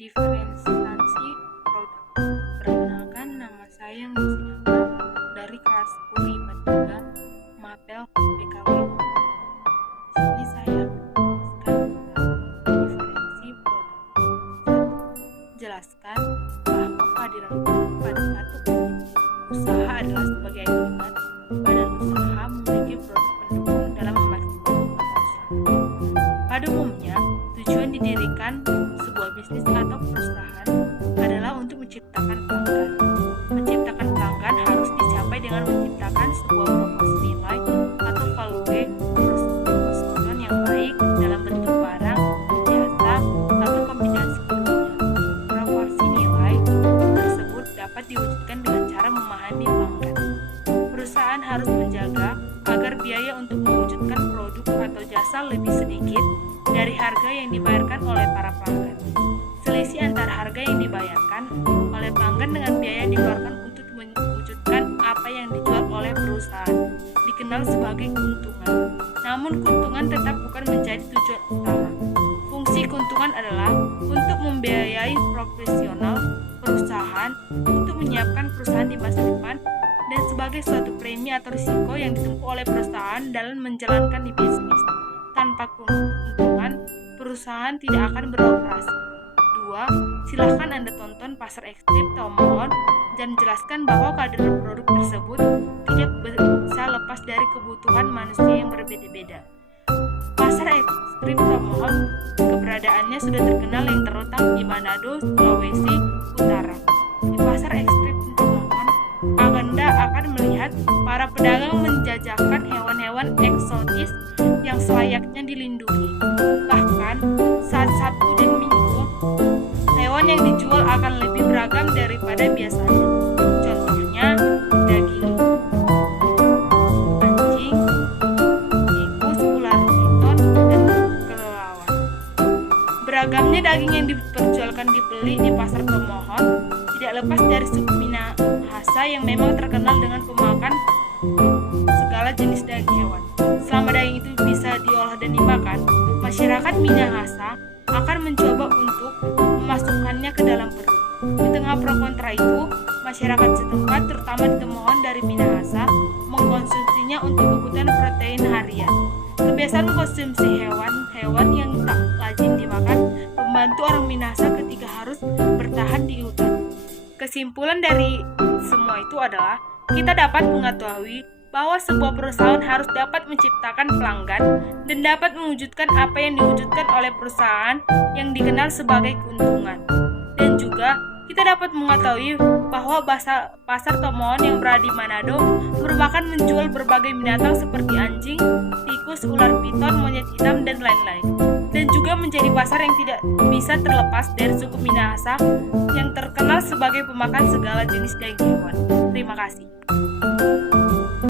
Diferensiasi produk. Perkenalkan, nama saya Nusinaka dari kelas 10 IPA 3 Mapel PKW. Di sini saya akan menjelaskan tentang diferensi produk. 1. Jelaskan bahwa kehadiran produk pada satu usaha adalah sebagai akibat badan usaha memiliki produk pendukung dalam memaksimalkan usaha. Pada umumnya, tujuan didirikan sebuah bisnis atau perusahaan adalah untuk menciptakan pelanggan. Menciptakan pelanggan harus dicapai dengan menciptakan sebuah proporsi nilai atau value proposition yang baik dalam bentuk barang, jasa, atau kombinasi keduanya. Proporsi nilai tersebut dapat diwujudkan dengan cara memahami pelanggan. Perusahaan harus menjaga agar biaya untuk mewujudkan produk atau jasa lebih sedikit dari harga yang dibayarkan oleh para pelanggan. Selisih antara harga yang dibayarkan oleh pelanggan dengan biaya yang dikeluarkan untuk mewujudkan apa yang dijual oleh perusahaan dikenal sebagai keuntungan. Namun keuntungan tetap bukan menjadi tujuan utama. Fungsi keuntungan adalah untuk membiayai profesional perusahaan, untuk menyiapkan perusahaan di masa depan, dan sebagai suatu premi atau risiko yang ditempuh oleh perusahaan dalam menjalankan di bisnis. Tanpa keuntungan, perusahaan tidak akan beroperasi. 2. Silahkan Anda tonton Pasar Ekstrim Tomohon dan jelaskan bahwa kehadiran produk tersebut tidak bisa lepas dari kebutuhan manusia yang berbeda-beda. Pasar Ekstrim Tomohon keberadaannya sudah terkenal yang terletak di Manado, Sulawesi Utara. Di Pasar Ekstrim Tomohon, Anda akan melihat para pedagang menjajakan hewan-hewan eksotis yang selayaknya dilindungi. Bahkan saat Sabtu dan Minggu, hewan yang dijual akan lebih beragam daripada biasanya. Contohnya daging anjing, tikus, ular piton, dan kelelawar. Beragamnya daging yang diperjualkan dibeli di Pasar Tomohon tidak lepas dari suku Minahasa yang memang terkenal dengan pemakan segala jenis daging hewan. Selama daging itu bisa diolah dan dimakan, masyarakat Minahasa akan mencoba untuk memasukkannya ke dalam perut. Di tengah pro kontra itu, masyarakat setempat, terutama di Tomohon dari Minahasa, mengkonsumsinya untuk kebutuhan protein harian. Kebiasaan mengkonsumsi hewan-hewan yang tak lazim dimakan membantu orang Minahasa ketika harus bertahan di hutan. Kesimpulan dari semua itu adalah kita dapat mengetahui bahwa sebuah perusahaan harus dapat menciptakan pelanggan dan dapat mewujudkan apa yang diwujudkan oleh perusahaan yang dikenal sebagai keuntungan. Dan juga kita dapat mengetahui bahwa Pasar Tomohon yang berada di Manado merupakan menjual berbagai binatang seperti anjing, tikus, ular piton, monyet hitam, dan lain-lain. Dan juga menjadi pasar yang tidak bisa terlepas dari suku Minahasa yang terkenal sebagai pemakan segala jenis daging hewan. Terima kasih.